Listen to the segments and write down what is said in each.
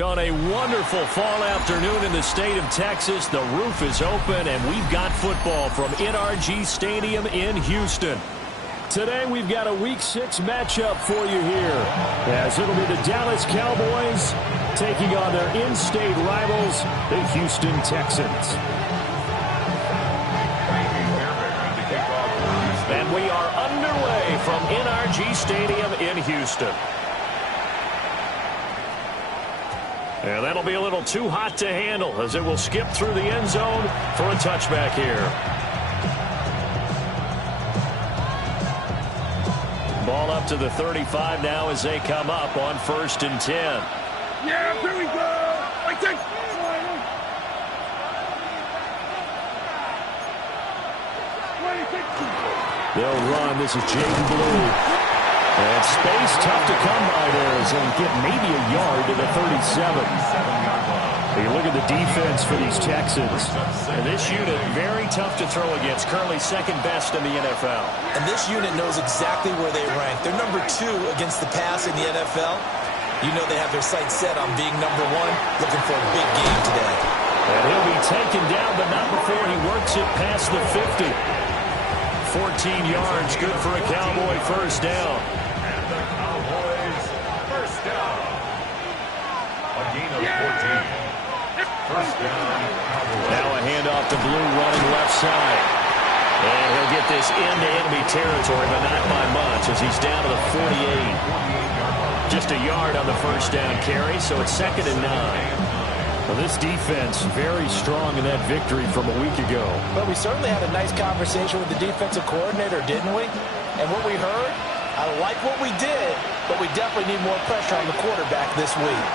On a wonderful fall afternoon in the state of Texas, the roof is open, and we've got football from NRG Stadium in Houston. Today, we've got a Week 6 matchup for you here, as it'll be the Dallas Cowboys taking on their in-state rivals, the Houston Texans. And we are underway from NRG Stadium in Houston. And that'll be a little too hot to handle as it will skip through the end zone for a touchback here. Ball up to the 35 now as they come up on 1st and 10. Yeah, here we go. They'll run. This is Jaden Blue. And space tough to come by there as they'll get maybe a yard to the 37. You look at the defense for these Texans. And this unit, very tough to throw against. Currently second best in the NFL. And this unit knows exactly where they rank. They're number 2 against the pass in the NFL. You know they have their sights set on being number 1, looking for a big game today. And he'll be taken down, but not before he works it past the 50. 14 yards, good for a Cowboy first down. Now a handoff to Blue running left side. And he'll get this into enemy territory, but not by much as he's down to the 48. Just a yard on the first down carry, so it's 2nd and 9. Well, this defense very strong in that victory from a week ago. But we certainly had a nice conversation with the defensive coordinator, didn't we? And what we heard, I like what we did, but we definitely need more pressure on the quarterback this week.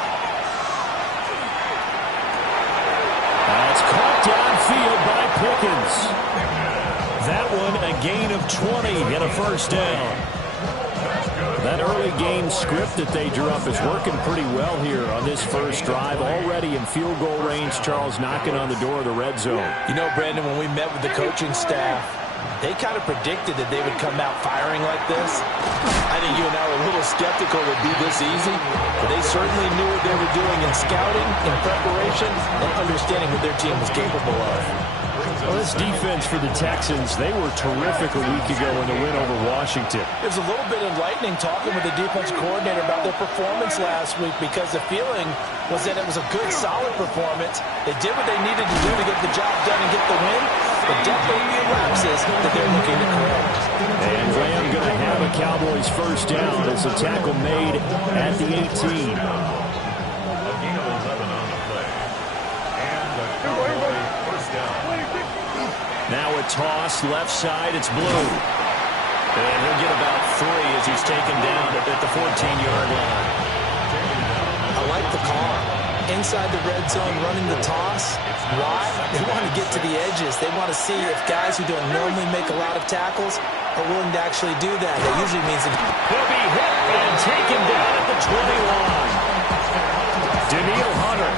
That's caught downfield by Pickens. That one a gain of 20 and a first down. That early game script that they drew up is working pretty well here on this first drive. Already in field goal range, Charles knocking on the door of the red zone. You know, Brandon, when we met with the coaching staff, they kind of predicted that they would come out firing like this. I think you and I were a little skeptical it would be this easy, but they certainly knew what they were doing in scouting, in preparation, and understanding what their team was capable of. Well, this defense for the Texans, they were terrific a week ago in the win over Washington. It was a little bit enlightening talking with the defense coordinator about their performance last week because the feeling was that it was a good, solid performance. They did what they needed to do to get the job done and get the win, but definitely the lapses that they're looking to correct. And Graham going to have a Cowboys first down as a tackle made at the 18. Now a toss, left side, it's Blue. And he'll get about 3 as he's taken down at the 14-yard line. I like the call. Inside the red zone, running the toss. Why? They want to get to the edges. They want to see if guys who don't normally make a lot of tackles are willing to actually do that. That usually means that he'll be hit and taken down at the 20 line. Daniil Hunter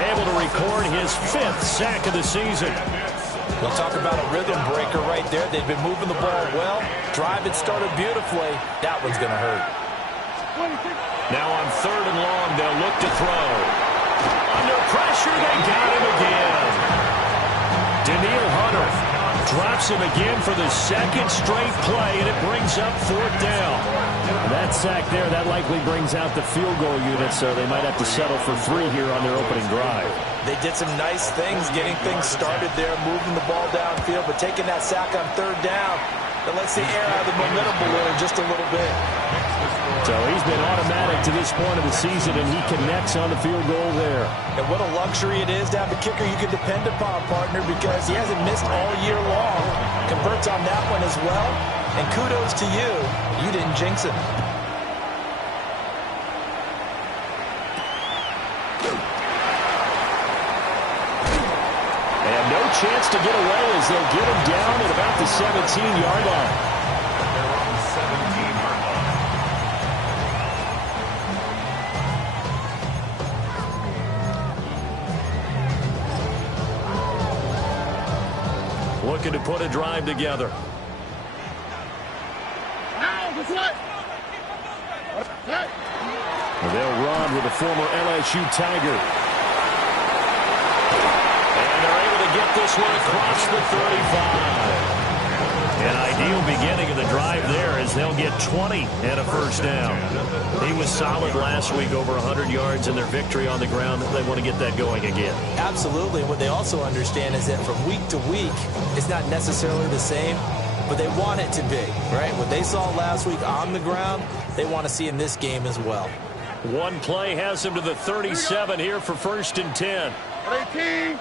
able to record his 5th sack of the season. We'll talk about a rhythm breaker right there. They've been moving the ball well. Drive it started beautifully. That one's going to hurt. Now on 3rd and long, they'll look to throw. Under pressure, they got him again. Daniil Hunter drops him again for the 2nd straight play, and it brings up 4th down. That sack there, that likely brings out the field goal unit, so they might have to settle for 3 here on their opening drive. They did some nice things, getting things started there, moving the ball downfield, but taking that sack on 3rd down, that lets the air out of the momentum balloon just a little bit. So he's been automatic to this point of the season, and he connects on the field goal there. And what a luxury it is to have a kicker you can depend upon, partner, because he hasn't missed all year long. Converts on that one as well, and kudos to you. You didn't jinx it. And no chance to get away as they'll get him down at about the 17-yard line. They're on the 17-yard line. Looking to put a drive together. Now, the They'll run with the former LSU Tiger. And they're able to get this one across the 35. An ideal beginning of the drive there as they'll get 20 and a first down. He was solid last week, over 100 yards in their victory on the ground. They want to get that going again. Absolutely. What they also understand is that from week to week, it's not necessarily the same, but they want it to be, right? What they saw last week on the ground, they want to see in this game as well. One play has him to the 37 here for 1st and 10. 18.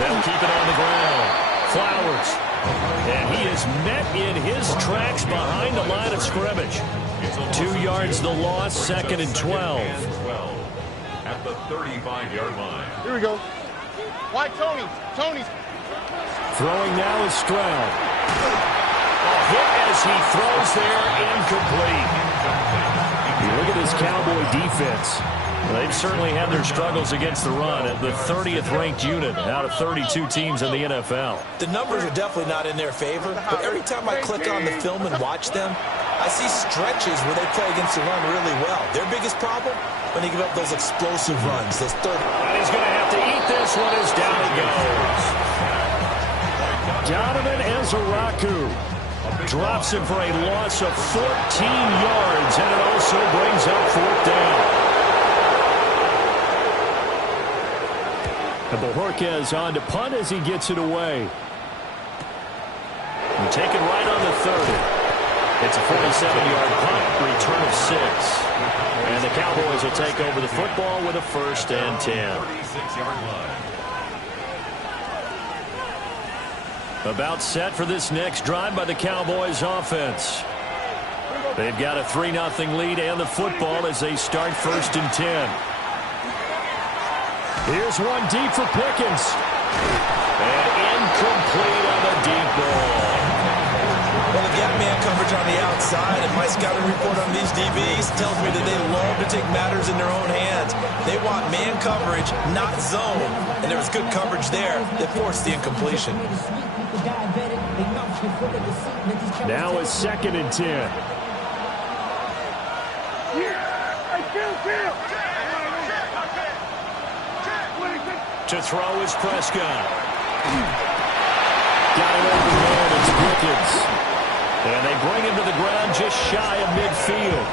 They'll keep it on the ground. Flowers. And he is met in his tracks behind the line of scrimmage. 2 yards the loss, 2nd and 12. At the 35-yard line. Here we go. Why Tony? Tony's. Throwing now is Stroud. A hit as he throws there, incomplete. You look at this Cowboy defense. They've certainly had their struggles against the run at the 30th ranked unit out of 32 teams in the NFL. The numbers are definitely not in their favor, but every time I click on the film and watch them, I see stretches where they play against the run really well. Their biggest problem, when they give up those explosive runs, those third. And he's going to have to eat this one as down he goes. Donovan Ezeraku drops him for a loss of 14 yards, and it also brings up 4th down. And Bojorquez on to punt as he gets it away. And take it right on the 30. It's a 47-yard punt, return of 6. And the Cowboys will take over the football with a 1st and 10. 36-yard line. About set for this next drive by the Cowboys offense. They've got a 3-0 lead and the football as they start 1st and 10. Here's one deep for Pickens. And incomplete on the deep ball. Well, they've got man coverage on the outside, and my scouting report on these DBs tells me that they love to take matters in their own hands. They want man coverage, not zone. And there was good coverage there that forced the incompletion. Now it's 2nd and 10. To throw is Prescott. Got it over there. It's Pickens. And they bring him to the ground just shy of midfield.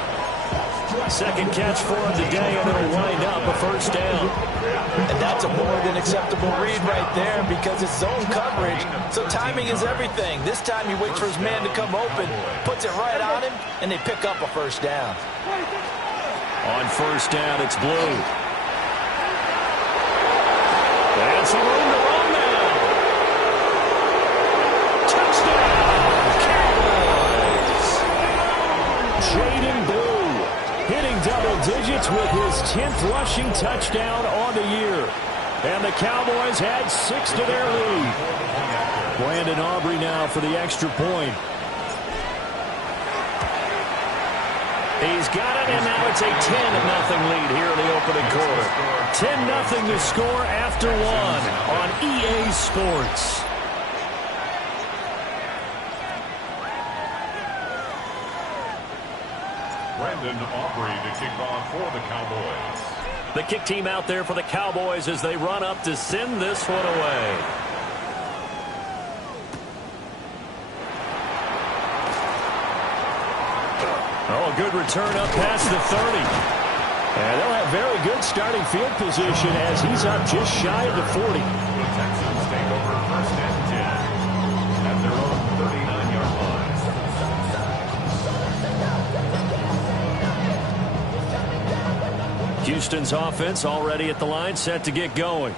Second catch for him today, and it'll wind up a 1st down. And that's a more than acceptable read right there because it's zone coverage, so timing is everything. This time he waits for his man to come open, puts it right on him, and they pick up a 1st down. On 1st down, it's Blue. That's some room to run now. Touchdown, Cowboys. Jaden Blue hitting double digits with his 10th rushing touchdown on the year. And the Cowboys add 6 to their lead. Brandon Aubrey now for the extra point. He's got it, and now it's a 10-0 lead here in the opening quarter. 10-0 to score after 1 on EA Sports. Brandon Aubrey to kick off for the Cowboys. The kick team out there for the Cowboys as they run up to send this one away. Oh, a good return up past the 30. And they'll have very good starting field position as he's up just shy of the 40. The Texans take over 1st and 10 at their own 39-yard line. Houston's offense already at the line, set to get going.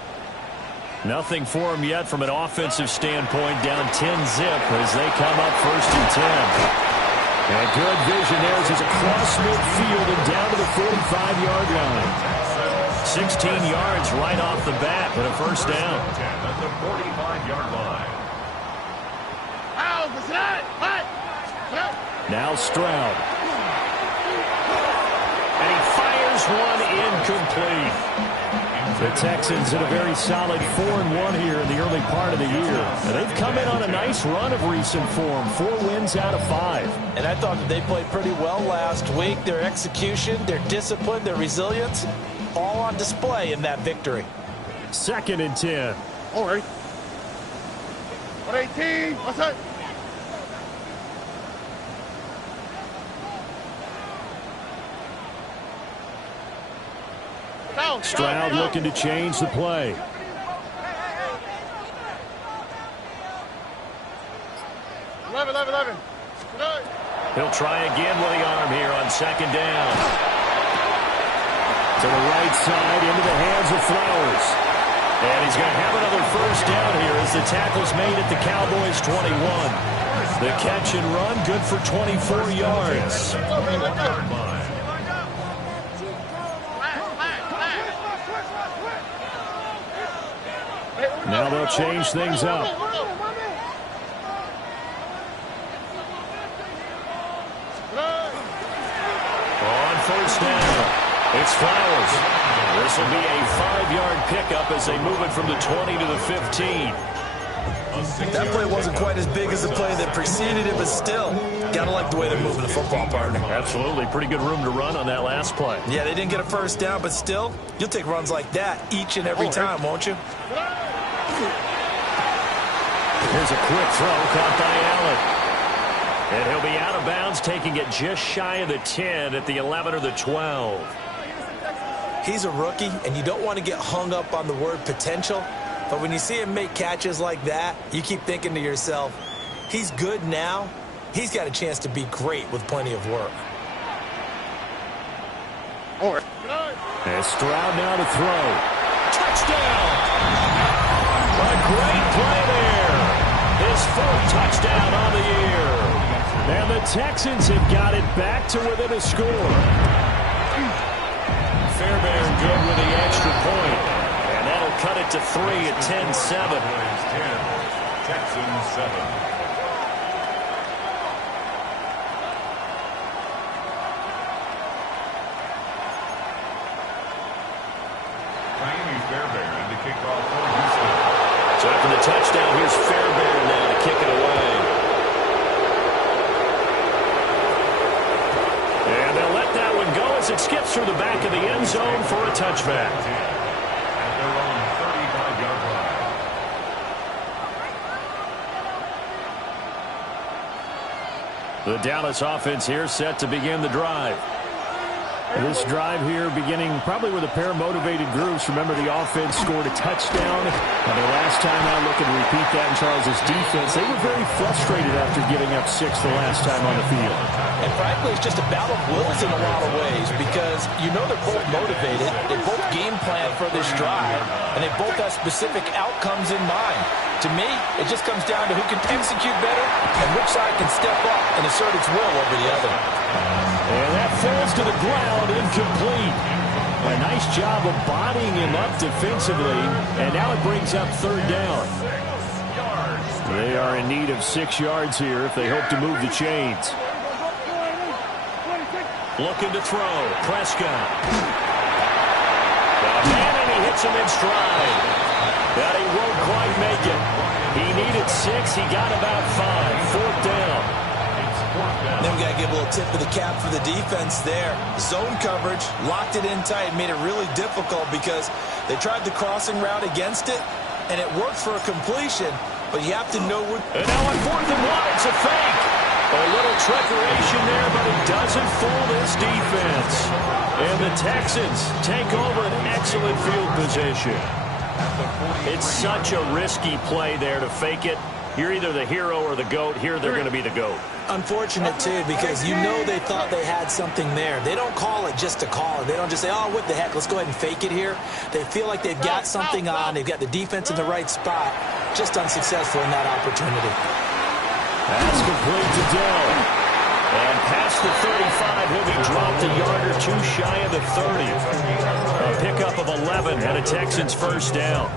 Nothing for them yet from an offensive standpoint, down 10-zip as they come up 1st and 10. And good vision there as he's across midfield and down to the 45-yard line. 16 yards right off the bat, but a 1st down. At the 45-yard line. Now Stroud. And he fires one incomplete. The Texans in a very solid 4-1 here in the early part of the year. And they've come in on a nice run of recent form. 4 wins out of 5. And I thought that they played pretty well last week. Their execution, their discipline, their resilience, all on display in that victory. 2nd and 10. All right. 118. What's that? Stroud looking to change the play. He'll try again with the arm here on 2nd down. To the right side, into the hands of Flowers. And he's going to have another first down here as the tackle's made at the Cowboys 21. The catch and run, good for 24 yards. Now they'll change things up. On 1st down, it's Flowers. This will be a 5-yard pickup as they move it from the 20 to the 15. That play wasn't quite as big as the play that preceded it, but still, gotta like the way they're moving the football, partner. Absolutely. Pretty good room to run on that last play. Yeah, they didn't get a first down, but still, you'll take runs like that each and every time, won't you? Here's a quick throw caught by Allen. And he'll be out of bounds, taking it just shy of the 10 at the 11 or the 12. He's a rookie, and you don't want to get hung up on the word potential. But when you see him make catches like that, you keep thinking to yourself, he's good now. He's got a chance to be great with plenty of work. And Stroud now to throw. Touchdown! A great play there. His 4th touchdown on the year. And the Texans have got it back to within a score. Fairbairn good with the extra point. And that'll cut it to 3 at 10-7. Texans 7. Miami's Fairbairn to kick off for Houston. So after the touchdown, here's Fairbairn now to kick it away. And they'll let that one go as it skips through the back of the end zone for a touchback. At their own 35-yard line. The Dallas offense here set to begin the drive. This drive here beginning probably with a pair of motivated groups. Remember, the offense scored a touchdown. And their last time out, looking to repeat that in Charles' defense. They were very frustrated after giving up 6 the last time on the field. And frankly, it's just a battle of wills in a lot of ways because you know they're both motivated. They both game plan for this drive, and they both have specific outcomes in mind. To me, it just comes down to who can execute better and which side can step up and assert its will over the other. And that falls to the ground, incomplete. A nice job of bodying him up defensively, and now it brings up 3rd down. They are in need of 6 yards here if they hope to move the chains. Looking to throw, Prescott. Man, and he hits him in stride. But he won't quite make it. He needed 6, he got about 5. 4th down. Then we got to give a little tip of the cap for the defense there. Zone coverage, locked it in tight, made it really difficult because they tried the crossing route against it, and it worked for a completion, but you have to know where... And now on 4th and 1, it's a fake. A little trepidation there, but it doesn't fool this defense. And the Texans take over an excellent field position. It's such a risky play there to fake it. You're either the hero or the GOAT. Here, they're going to be the GOAT. Unfortunate, too, because you know they thought they had something there. They don't call it just to call it. They don't just say, oh, what the heck, let's go ahead and fake it here. They feel like they've got something on. They've got the defense in the right spot. Just unsuccessful in that opportunity. That's complete to Dell. And past the 35, he'll be dropped a yard or 2 shy of the 30. A pickup of 11 and a Texans first down.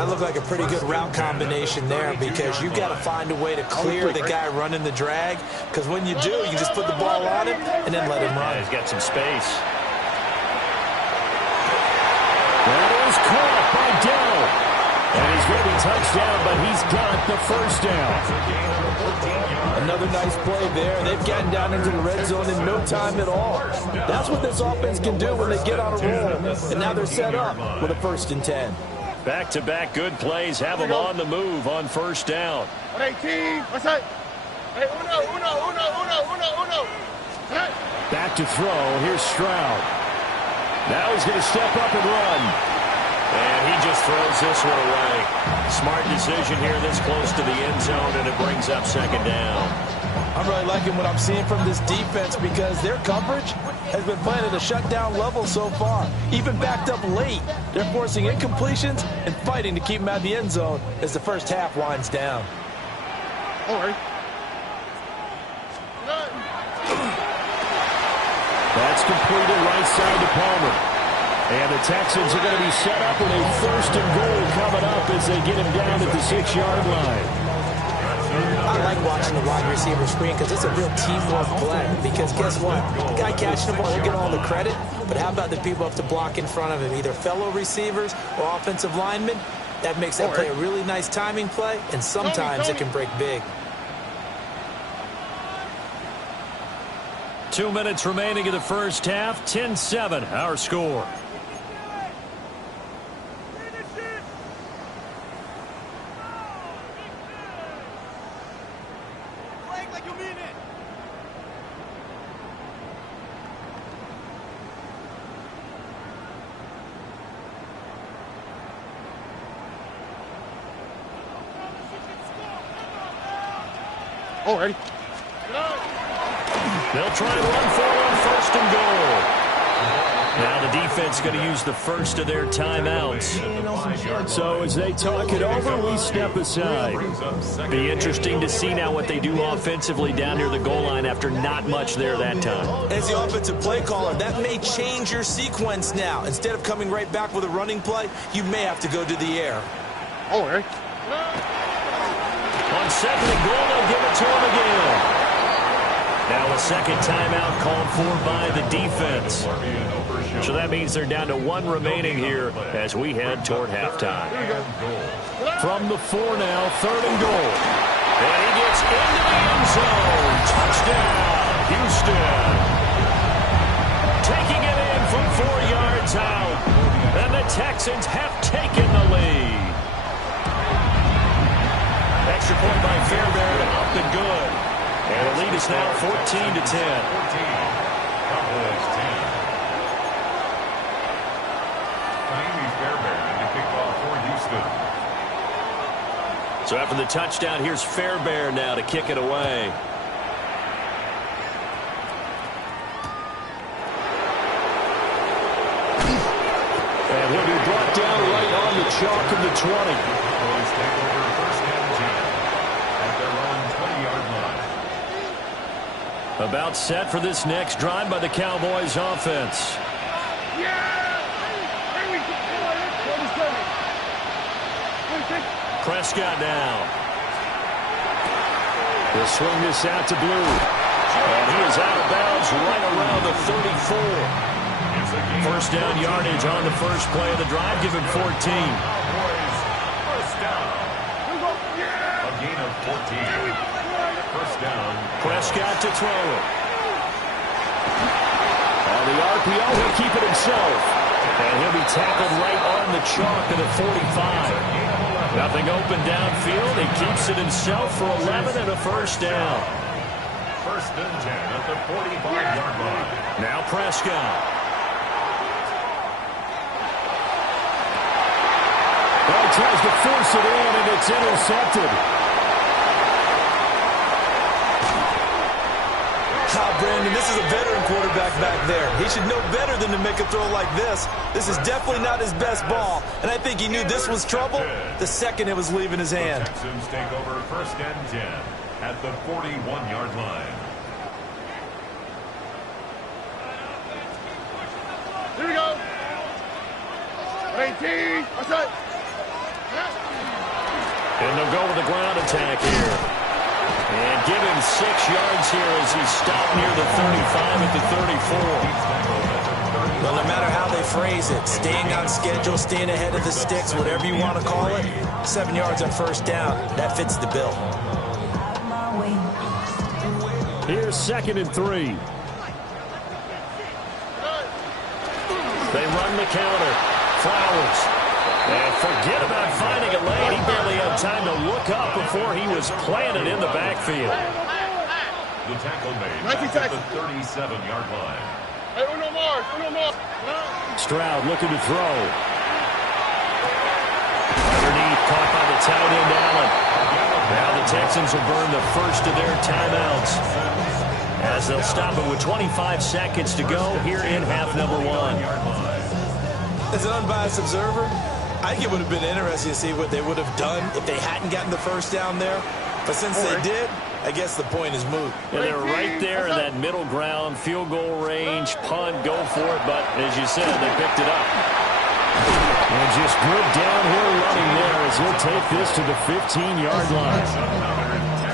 That looked like a pretty good route combination there because you've got to find a way to clear the guy running the drag, because when you do, you just put the ball on him and then let him run. He's got some space. That is caught by Dell. And he's going to be touchdown, but he's got the first down. Another nice play there. They've gotten down into the red zone in no time at all. That's what this offense can do when they get on a roll. And now they're set up with a 1st and 10. Back-to-back good plays have them on the move on first down. 118. What's that? Hey, uno. Back to throw. Here's Stroud. Now he's going to step up and run. And he just throws this one away. Smart decision here this close to the end zone, and it brings up 2nd down. I'm really liking what I'm seeing from this defense because their coverage has been playing at a shutdown level so far. Even backed up late, they're forcing incompletions and fighting to keep them out of the end zone as the first half winds down. All right. That's completed right side to Palmer. And the Texans are going to be set up with a 1st and goal coming up as they get him down at the 6-yard line. I like watching the wide receiver screen because it's a real teamwork play. Because guess what? The guy catching the ball will get all the credit, but how about the people have to block in front of him, either fellow receivers or offensive linemen? That makes that play a really nice timing play, and sometimes it can break big. 2 minutes remaining in the first half. 10-7, our score. Already. They'll try and run for it on 1st and goal. Now the defense going to use the first of their timeouts. So as they talk it over, we step aside. Be interesting to see now what they do offensively down near the goal line after not much there that time. As the offensive play caller, that may change your sequence now. Instead of coming right back with a running play, you may have to go to the air. All right. On 2nd and goal, they'll give it to him again. Now a 2nd timeout called for by the defense. So that means they're down to 1 remaining here as we head toward halftime. From the 4 now, 3rd and goal. And he gets into the end zone. Touchdown, Houston. Taking it in from 4 yards out. And the Texans have taken the lead. Extra point by Fairbairn, up and good. And the lead is now 14-10. 14. Cowboys 10. Miami Fairbairn to kick off for Houston. So after the touchdown, here's Fairbairn now to kick it away. And he'll be brought down right on the chalk of the 20. Cowboys take over 1st and 10 at their own 20-yard line. About set for this next drive by the Cowboys offense. Prescott now. He'll swing this out to Blue. And he is out of bounds right around the 34. 1st down yardage on the first play of the drive. Give him 14. First down. A gain of 14. First down. Prescott to throw it. On the RPO, he'll keep it himself. And he'll be tackled right on the chalk at the 45. Nothing open downfield. He keeps it himself for 11 and a first down. 1st and 10 at the 45-yard line. Now Prescott. Well, he tries to force it in, and it's intercepted. Brandon, this is a veteran quarterback back there. He should know better than to make a throw like this. This is definitely not his best ball, and I think he knew this was trouble the second it was leaving his hand. The Texans take over 1st and 10 at the 41-yard line. Here we go. 18. What's that? And they'll go with the ground attack here. And give him 6 yards here as he's stopped near the 35 at the 34. Well, no matter how they phrase it, staying on schedule, staying ahead of the sticks, whatever you want to call it, 7 yards on first down, that fits the bill. Here's 2nd and 3. They run the counter. Flowers. And forget about finding a lane. He barely had time to look up before he was planted in the backfield. The tackle made at the 37-yard line. Hey, uno more. Stroud looking to throw. Underneath, caught by the tight end, Allen. Now the Texans will burn the first of their timeouts as they'll stop it with 25 seconds to go here in half number 1. As an unbiased observer, I think it would have been interesting to see what they would have done if they hadn't gotten the first down there. But since they did, I guess the point is moot. And they're right there in that middle ground, field goal range, punt, go for it. But as you said, they picked it up. And just good downhill running there as he'll take this to the 15-yard line.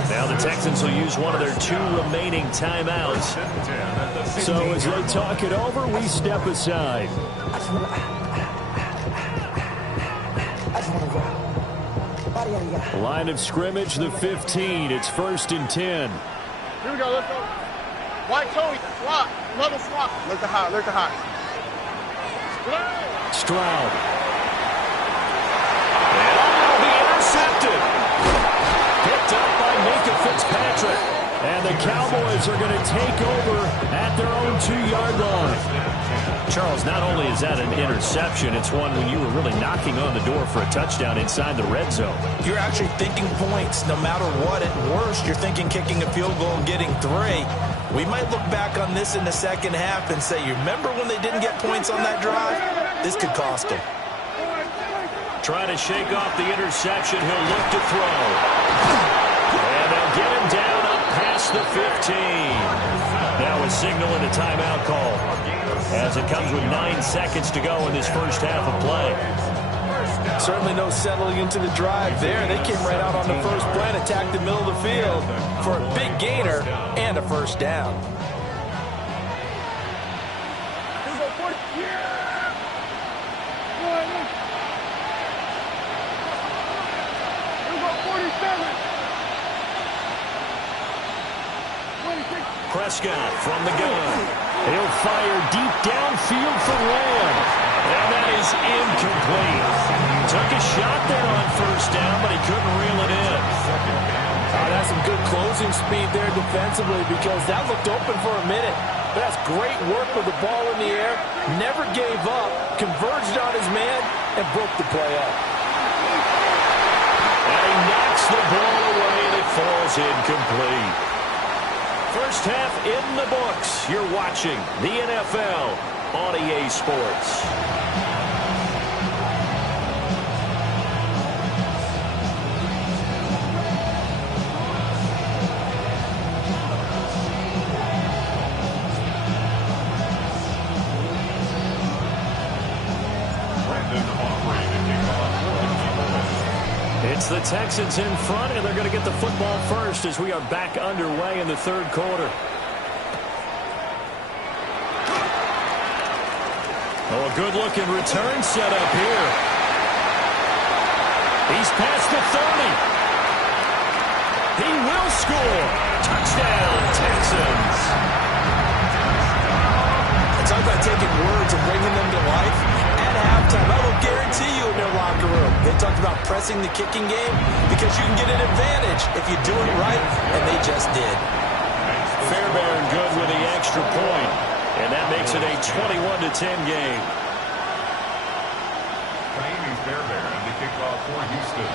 Now the Texans will use one of their 2 remaining timeouts. So as they talk it over, we step aside. Line of scrimmage, the 15. It's 1st and 10. Here we go. Let's go. White Tony. Slot. Another slot. Look the hot. Stroud. And will be intercepted. Picked up by Minka Fitzpatrick. And the Cowboys are going to take over at their own 2-yard line. Charles, not only is that an interception, it's one when you were really knocking on the door for a touchdown inside the red zone. You're actually thinking points no matter what. At worst, you're thinking kicking a field goal and getting 3. We might look back on this in the second half and say, you remember when they didn't get points on that drive? This could cost them. Trying to shake off the interception. He'll look to throw. And they'll get him down up past the 15. Now a signal and a timeout call as it comes with 9 seconds to go in this first half of play. Certainly no settling into the drive there. They came right out on the first play and attacked the middle of the field for a big gainer and a first down. Prescott from the gun. He'll fire deep downfield for Lamb. And that is incomplete. Took a shot there on first down, but he couldn't reel it in. That's some good closing speed there defensively because that looked open for a minute. But that's great work with the ball in the air. Never gave up, converged on his man, and broke the play up. And he knocks the ball away, and it falls incomplete. First half in the books. You're watching the NFL on EA Sports. It's the Texans in front, and they're going to get the football first as we are back underway in the third quarter. Oh, a good-looking return set up here. He's past the 30. He will score. Touchdown, Texans. Talk about taking words and bringing them to life. At halftime, I will guarantee you in their locker room, they talked about pressing the kicking game because you can get an advantage if you do it right, and they just did. Fairbairn good with the extra point, and that makes it a 21-10 game. Fairbairn, the kickoff for Houston.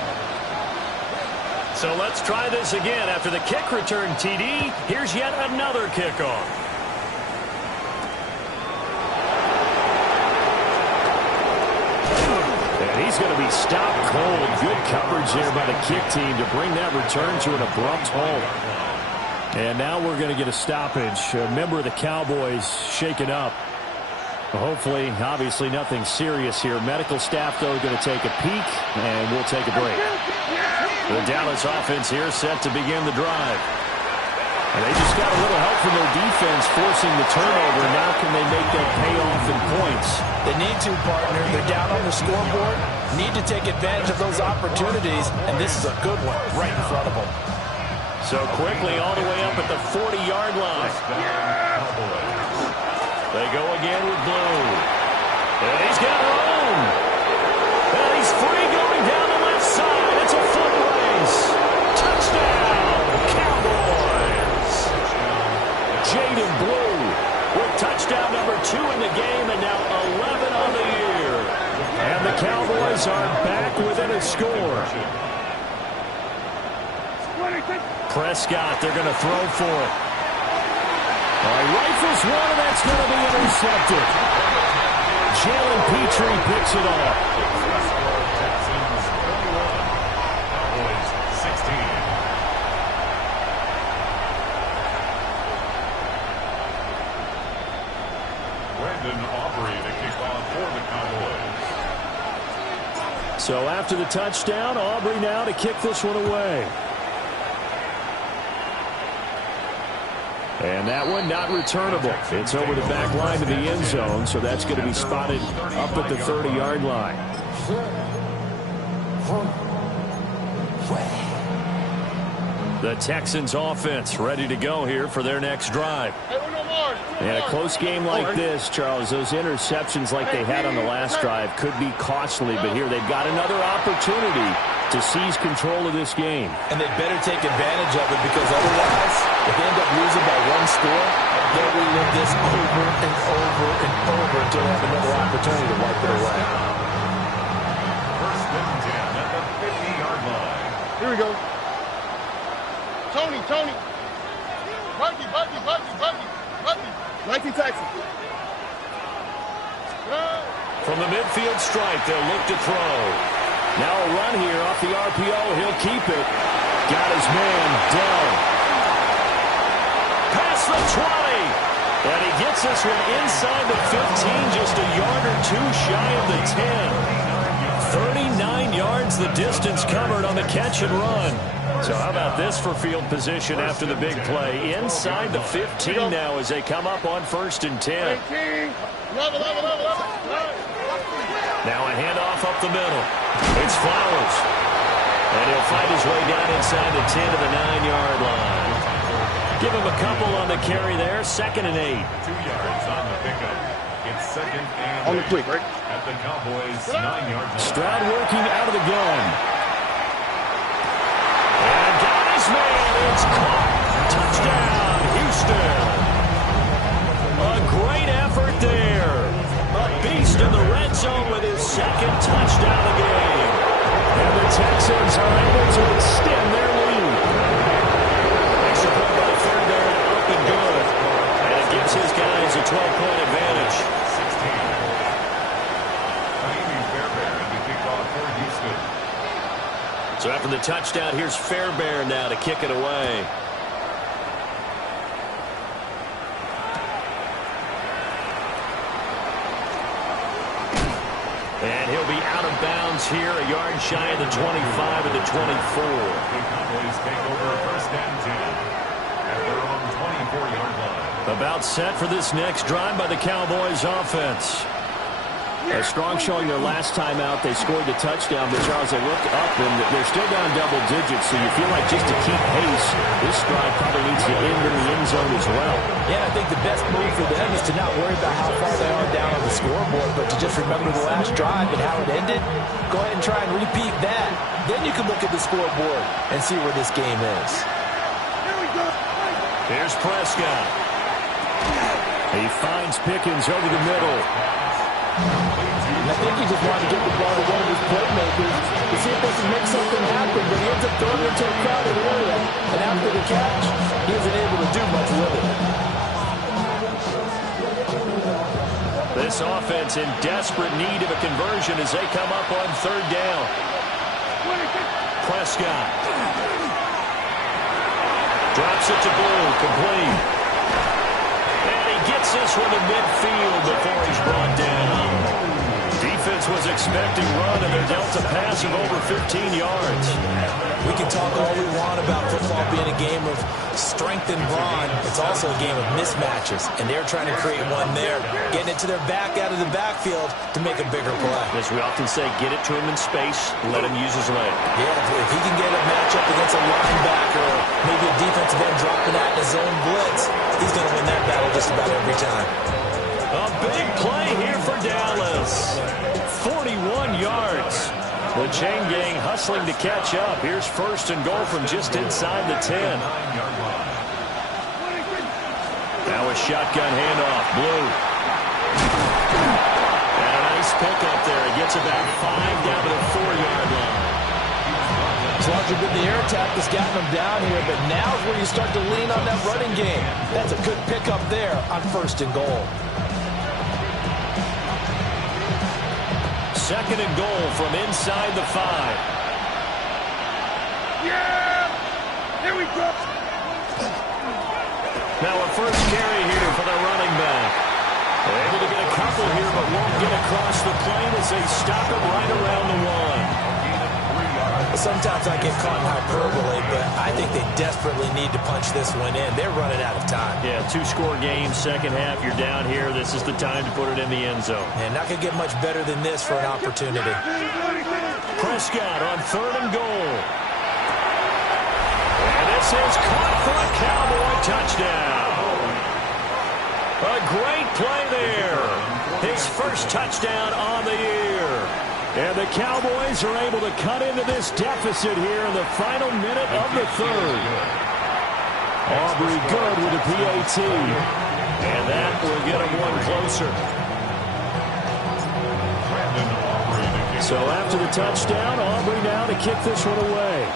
So let's try this again. After the kick return TD, here's yet another kickoff. He's going to be stopped cold. Good coverage there by the kick team to bring that return to an abrupt halt. And now we're going to get a stoppage. A member of the Cowboys shaken up. Hopefully, obviously, nothing serious here. Medical staff, though, going to take a peek, and we'll take a break. The Dallas offense here set to begin the drive. And they just got a little help from their defense forcing the turnover. Now can they make that pay off in points? They need to, partner. They're down on the scoreboard. Need to take advantage of those opportunities, and this is a good one right in front of them. So quickly all the way up at the 40-yard line. They go again with Blue. And he's got room. And he's free going down the left side. It's a foot race. Touchdown, Cowboys. Jaden Blue with touchdown number 2 in the game and now 11 on the year. And the Cowboys are back within a score. Prescott, they're going to throw for it. Rifles one, and that's going to be intercepted. Jalen Petrie picks it off. Texans 21, Cowboys 16. Brandon Aubrey to kick off for the Cowboys. So after the touchdown, Aubrey now to kick this one away. And that one not returnable. It's over the back line to the end zone, so that's going to be spotted up at the 30-yard line. The Texans offense ready to go here for their next drive. And a close game like this, Charles, those interceptions like they had on the last drive could be costly, but here they've got another opportunity to seize control of this game. And they better take advantage of it, because otherwise, if they end up losing by 1 score, they'll relive this over and over and over until they have another opportunity to wipe it away. First and 10 at the 50-yard line. Here we go. Tony. Buggy. 19 Texans. From the midfield stripe, they'll look to throw. Now a run here off the RPO. He'll keep it. Got his man, Dell. Past the 20. And he gets this one inside the 15, just a yard or 2 shy of the 10. 39 yards the distance covered on the catch and run. So how about this for field position after the big play? Inside the 15 now as they come up on 1st and 10. Now a handoff up the middle. It's Flowers. And he'll fight his way down inside the 10 to the 9-yard line. Give him a couple on the carry there. 2nd and 8. 2 yards on the pickup. It's 2nd and On the quick, right? at the Cowboys' 9-yard line. Stroud working out of the gun. And got his man. It's caught. Touchdown, Houston. A great effort there. A beast in the red zone with his 2nd touchdown of the game. And the Texans are able to extend their lead. Extra point by Fairbairn, up and good. And it gives his guys a 12-point advantage. 16. Fairbairn to kick off for Houston. So after the touchdown, here's Fairbairn now to kick it away. And he'll be out of bounds here, a yard shy of the 25 of the 24. The Cowboys take over 1st and 10 at their own 24-yard line. About set for this next drive by the Cowboys offense. A strong showing their last time out. They scored the touchdown, but Charles, they look up and they're still down double digits, so you feel like just to keep pace, this drive probably needs to end in the end zone as well. Yeah, I think the best move for them is to not worry about how far they are down on the scoreboard, but to just remember the last drive and how it ended. Go ahead and try and repeat that. Then you can look at the scoreboard and see where this game is. Here's Prescott. He finds Pickens over the middle. I think he just wanted to get the ball to one of his playmakers to see if they can make something happen, but he ends up throwing it into a crowded area. And after the catch, he isn't able to do much with it. This offense in desperate need of a conversion as they come up on 3rd down. Prescott drops it to Blue, complete. And he gets Gets this one to midfield before he's brought down. Defense was expecting run, and they're dealt a pass of over 15 yards. We can talk all we want about football being a game of strength and brawn. It's also a game of mismatches, and they're trying to create one there, getting it to their back out of the backfield to make a bigger play. As we often say, get it to him in space, let him use his leg. Yeah, if he can get a matchup against a linebacker or maybe a defensive end dropping out in his own blitz, he's going to win that battle just about every time. A big play here for Dallas. 41 yards. The chain gang hustling to catch up. Here's first and goal from just inside the 10. Now a shotgun handoff. Blue. And a nice pickup there. He gets about 5 down to the 4-yard line. It's largely been the air attack that's gotten them down here, but now is where you start to lean on that running game. That's a good pickup there on first and goal. Second and goal from inside the 5. Yeah! Here we go! Now a first carry here for the running back. They're able to get a couple here, but won't get across the plane as they stop it right around the 1. Sometimes I get caught in hyperbole, but I think they desperately need to punch this one in. They're running out of time. Yeah, 2-score game, second half. You're down here. This is the time to put it in the end zone. And not going to get much better than this for an opportunity. Prescott on third and goal. And this is caught for a Cowboy touchdown. A great play there. His first touchdown on the year. And the Cowboys are able to cut into this deficit here in the final minute of the third. Aubrey good with a PAT. And that will get them one closer. So after the touchdown, Aubrey now to kick this one away.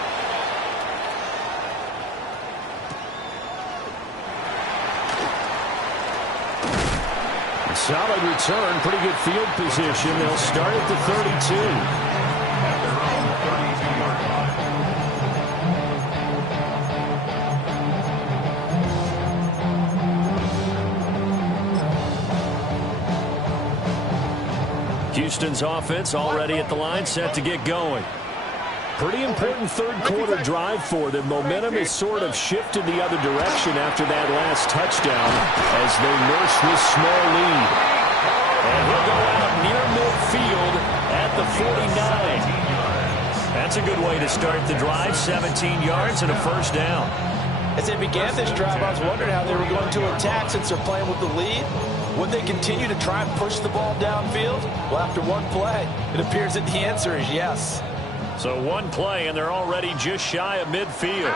Solid return, pretty good field position. They'll start at the 32. Houston's offense already at the line, set to get going. Pretty important third quarter drive for them. Momentum has sort of shifted the other direction after that last touchdown as they nurse this small lead. And he'll go out near midfield at the 49. That's a good way to start the drive. 17 yards and a first down. As they began this drive, I was wondering how they were going to attack since they're playing with the lead. Would they continue to try and push the ball downfield? Well, after one play, it appears that the answer is yes. So one play, and they're already just shy of midfield.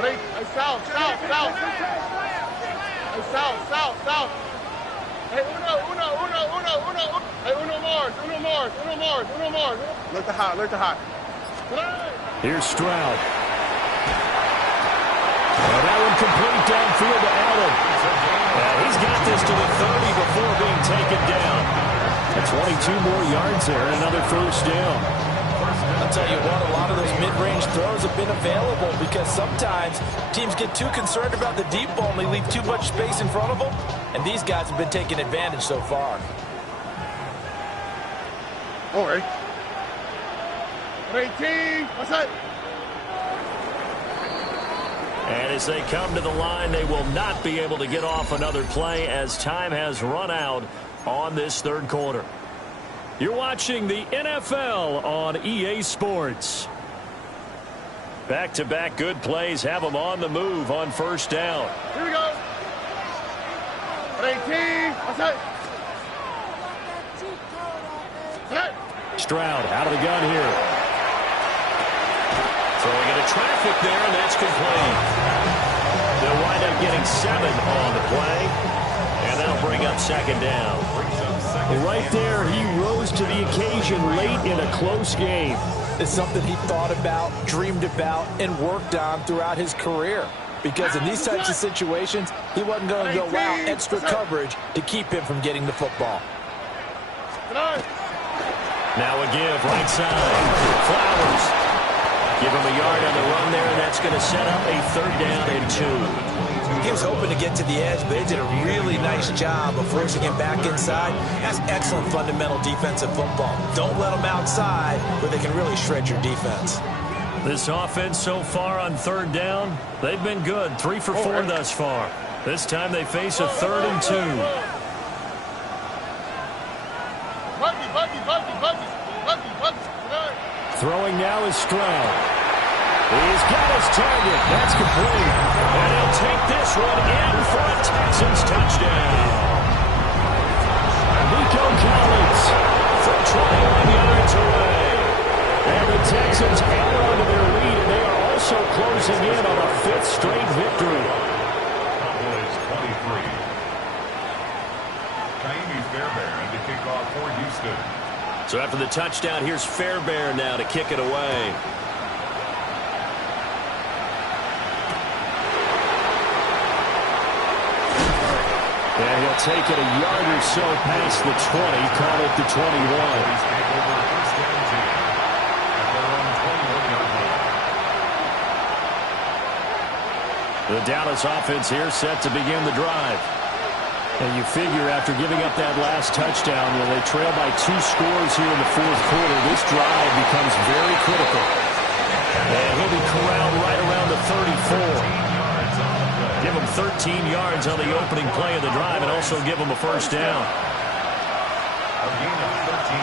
Hey, south. Hey, south. Hey, uno. Hey, uno Mars. Look to hot. Here's Stroud. And that one complete downfield to Allen. He's got this to the 30 before being taken down. 22 more yards there and another first down. I'll tell you what, a lot of those mid-range throws have been available because sometimes teams get too concerned about the deep ball and they leave too much space in front of them, and these guys have been taking advantage so far. All right. 18, what's that? And as they come to the line, they will not be able to get off another play as time has run out on this third quarter. You're watching the NFL on EA Sports. Back-to-back good plays have them on the move on first down. Here we go. 18, what's that? Stroud out of the gun here. Throwing into traffic there, and that's complete. They'll wind up getting 7 on the play, and that'll bring up second down. Right there, he rose to the occasion late in a close game. It's something he thought about, dreamed about, and worked on throughout his career. Because in these types of situations, he wasn't going to go out extra coverage to keep him from getting the football. Now a give, right side. Flowers. Give him a yard on the run there, and that's That's going to set up a 3rd down and 2. He was hoping to get to the edge, but they did a really nice job of forcing him back inside. That's excellent fundamental defensive football. Don't let them outside where they can really shred your defense. This offense so far on 3rd down, they've been good. 3 for 4 thus far. This time they face a 3rd and 2. Throwing now is Stroud. He's got his target. That's complete. And he'll take this one in for a Texans touchdown. Nico Collins from 21 yards away. And the Texans add on to their lead, and they are also closing in on a 5th straight victory. Cowboys 23. Kaimi Fairbairn to kick off for Houston. So after the touchdown, here's Fairbairn now to kick it away. And he'll take it a yard or so past the 20, call it the 21. The Dallas offense here set to begin the drive. And you figure after giving up that last touchdown, when they trail by 2 scores here in the 4th quarter, this drive becomes very critical. And he'll be corralled right around the 34. Give him 13 yards on the opening play of the drive and also give him a 1st down.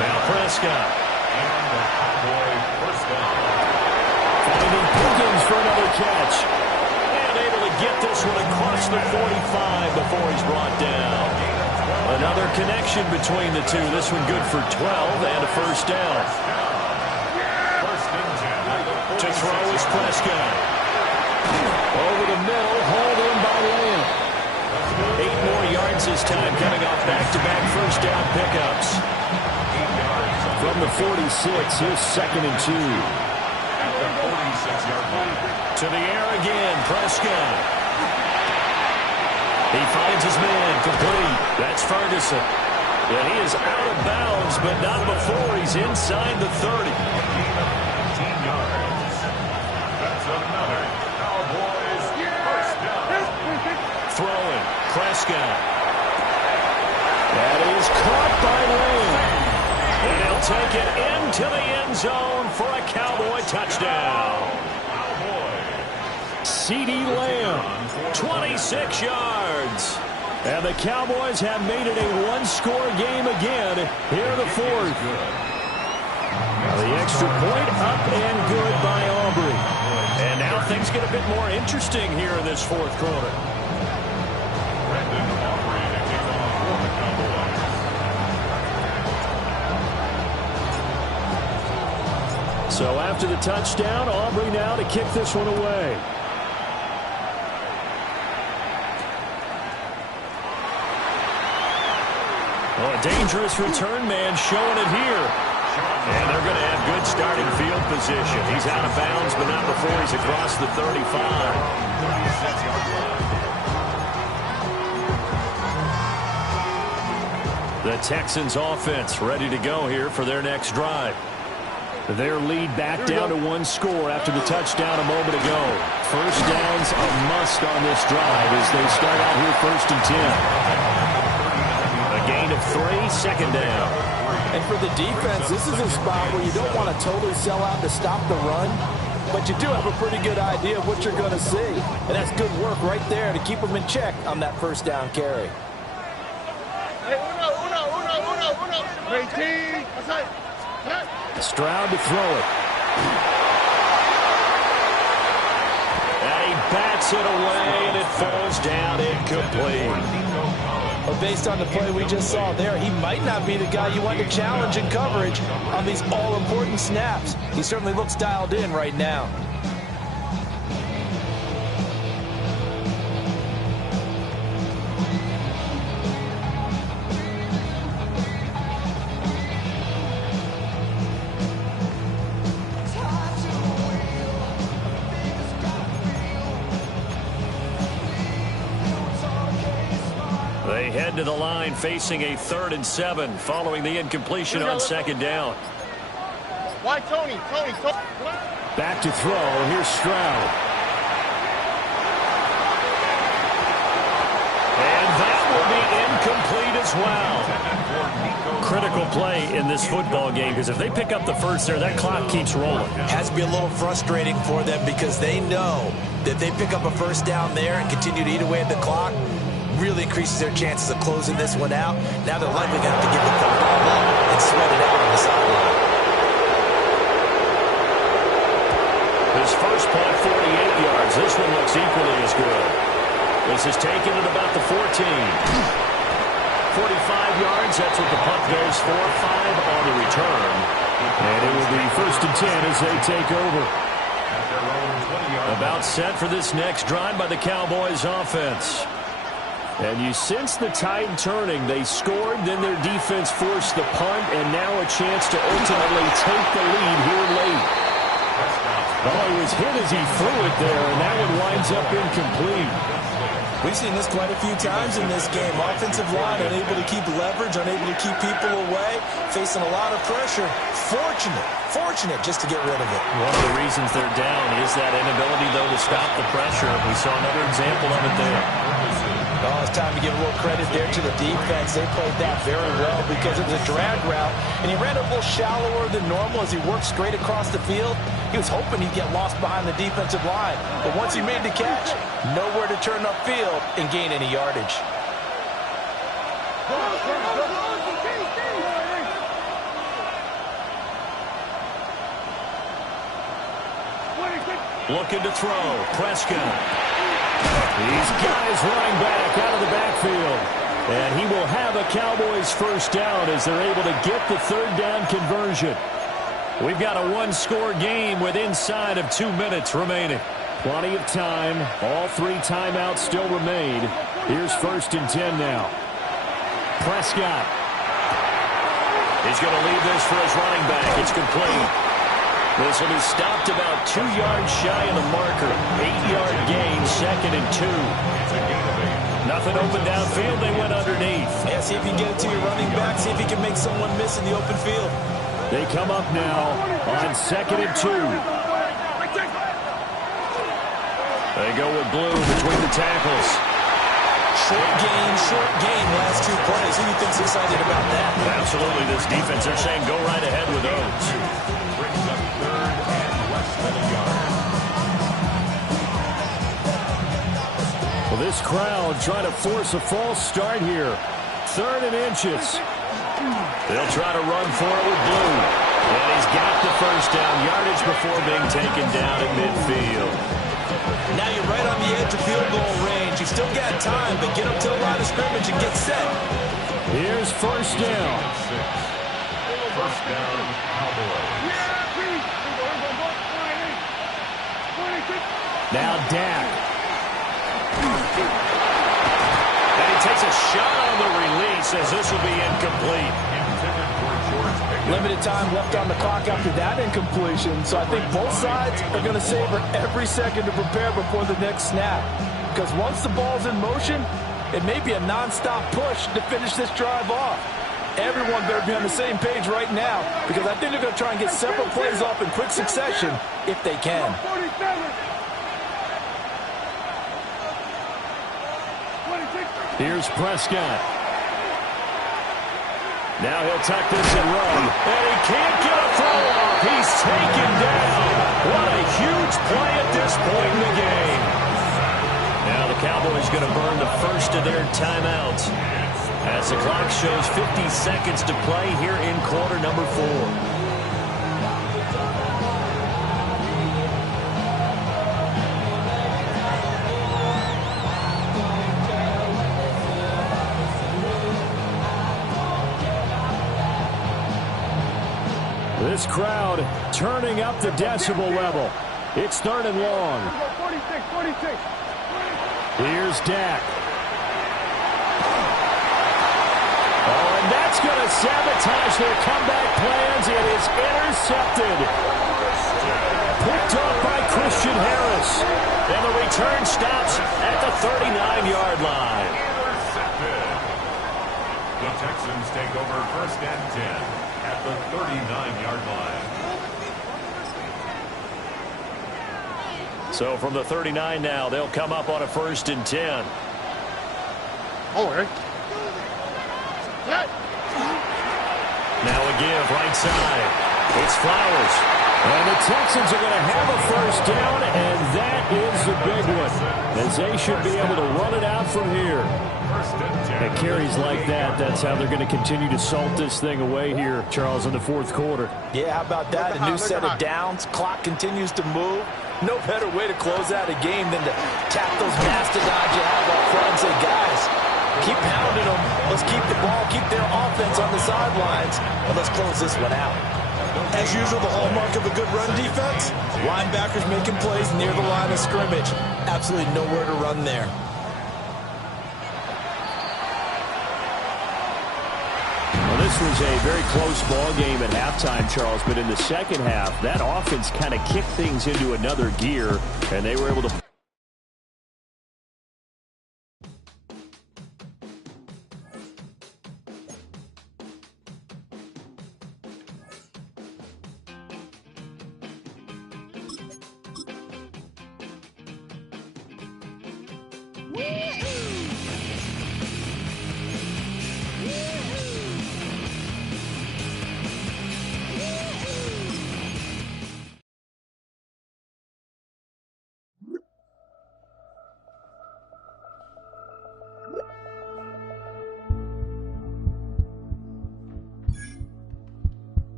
Now Prescott. Finding Pickens for another catch. And able to get this one across the 45 before he's brought down. Another connection between the two. This one good for 12 and a 1st down. To throw is Prescott. Over the middle, hauled in by Lamb. 8 more yards this time, coming off back-to-back 1st down pickups. From the 46, here's 2nd and 2. To the air again, Prescott. He finds his man, complete. That's Ferguson. And he is out of bounds, but not before he's inside the 30. 15 yards. That's another Cowboys 1st down. Throwing, Prescott. That is caught by Lamb. And he'll take it into the end zone for a Cowboy touchdown. C.D. Lamb, 26 yards. And the Cowboys have made it a 1-score game again here in the 4th. The extra point up and good by Aubrey. And now things get a bit more interesting here in this 4th quarter. So after the touchdown, Aubrey now to kick this one away. Oh, a dangerous return man showing it here. And they're going to have good starting field position. He's out of bounds, but not before he's across the 35. The Texans offense ready to go here for their next drive. Their lead back down to 1 score after the touchdown a moment ago. 1st down's a must on this drive as they start out here 1st and 10. A gain of 3, 2nd down. And for the defense, this is a spot where you don't want to totally sell out to stop the run, but you do have a pretty good idea of what you're going to see. And that's good work right there to keep them in check on that 1st down carry. Stroud to throw it. And he bats it away, and it falls down incomplete. But based on the play we just saw there, he might not be the guy you want to challenge in coverage on these all-important snaps. He certainly looks dialed in right now. They head to the line facing a 3rd and 7 following the incompletion on 2nd down. Why Tony? Back to throw. Here's Stroud. as well. Critical play in this football game, because if they pick up the first there, that clock keeps rolling. Has to be a little frustrating for them because they know that they pick up a first down there and continue to eat away at the clock, really increases their chances of closing this one out. Now they're likely going to have to give the ball up and sweat it out on the sideline. His first punt, 48 yards. This one looks equally as good. This is taken at about the 14. 45 yards, that's what the punt goes for. 5 on the return. And it will be 1st and 10 as they take over. About set for this next drive by the Cowboys offense. And you sense the tide turning. They scored, then their defense forced the punt, and now a chance to ultimately take the lead here late. Oh, he was hit as he threw it there, and that one winds up incomplete. We've seen this quite a few times in this game. Offensive line unable to keep leverage, unable to keep people away, facing a lot of pressure. Fortunate just to get rid of it. One of the reasons they're down is that inability, though, to stop the pressure. We saw another example of it there. Oh, it's time to give a little credit there to the defense. They played that very well because it was a drag route, and he ran a little shallower than normal as he worked straight across the field. He was hoping he'd get lost behind the defensive line, but once he made the catch, nowhere to turn upfield and gain any yardage. Looking to throw. Prescott. He's got his running back out of the backfield. And he will have a Cowboys first down as they're able to get the 3rd down conversion. We've got a one-score game with inside of 2 minutes remaining. Plenty of time. All 3 timeouts still remain. Here's 1st and 10 now. Prescott. He's going to leave this for his running back. It's complete. This will be stopped about 2 yards shy of the marker. 8-yard gain, 2nd and 2. Nothing open downfield. They went underneath. Yeah, see if you can get it to your running back. See if you can make someone miss in the open field. They come up now on 2nd and 2. They go with blue between the tackles. Short gain, last 2 plays. Who do you think's excited about that? Absolutely, this defense, they're saying go right ahead with those. Brings up 3rd and less than a yard. Well, this crowd trying to force a false start here. 3rd and inches. They'll try to run for it with blue. And he's got the first down, yardage before being taken down at midfield. Now you're right on the edge of field goal range. You've still got time, but get up to the line of scrimmage and get set. Here's 1st down. 1st down, Cowboys. Now Dak. And he takes a shot on the release as this will be incomplete. Limited time left on the clock after that incompletion, so I think both sides are going to savor every second to prepare before the next snap. Because once the ball's in motion, it may be a non-stop push to finish this drive off. Everyone better be on the same page right now, because I think they're going to try and get several plays off in quick succession if they can. Here's Prescott. Now he'll tuck this and run. And he can't get a throw off. He's taken down. What a huge play at this point in the game. Now the Cowboys going to burn the first of their timeouts as the clock shows 50 seconds to play here in quarter number 4. This crowd turning up the decibel level. It's 3rd and long. 46. Here's Dak. Oh, and that's going to sabotage their comeback plans. It is intercepted. Picked up by Christian Harris. And the return stops at the 39-yard line. The Texans take over 1st and 10. At the 39-yard line. So from the 39 now, they'll come up on a 1st and 10. Oh, right. Now a give right side. It's Flowers. And the Texans are going to have a first down, and that is the big one, as they should be able to run it out from here. And carries like that, that's how they're going to continue to salt this thing away here, Charles, in the fourth quarter. Yeah, how about that? A new set of downs. Clock continues to move. No better way to close out a game than to tap those mastodons you have up front and say, guys, keep pounding them. Let's keep the ball, keep their offense on the sidelines, and let's close this one out. As usual, the hallmark of a good run defense, linebackers making plays near the line of scrimmage. Absolutely nowhere to run there. Well, this was a very close ball game at halftime, Charles, but in the second half, that offense kind of kicked things into another gear, and they were able to